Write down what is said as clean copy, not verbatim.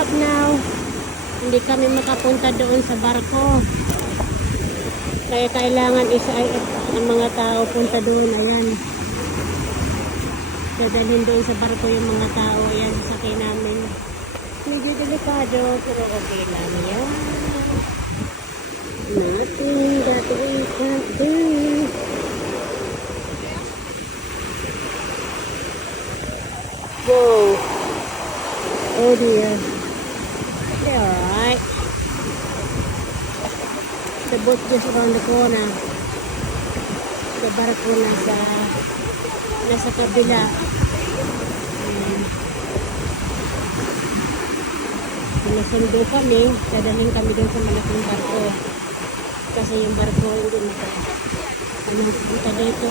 stop now. Hindi kami makapunta doon sa barko. Kaya kailangan isa-IF ang mga tao punta doon. Ayan. Dadalhin doon sa barko yung mga tao. Ayan, sakay namin. Medyo delikado, pero okay lang yan. Nothing that we can't do. Whoa. Oh dear. They're alright. The boat just around the corner. The barko nasa kabila. Nasundo kami, dadalhin kami dun sa malaking barko. Kasi yung barko, hindi na punta dito.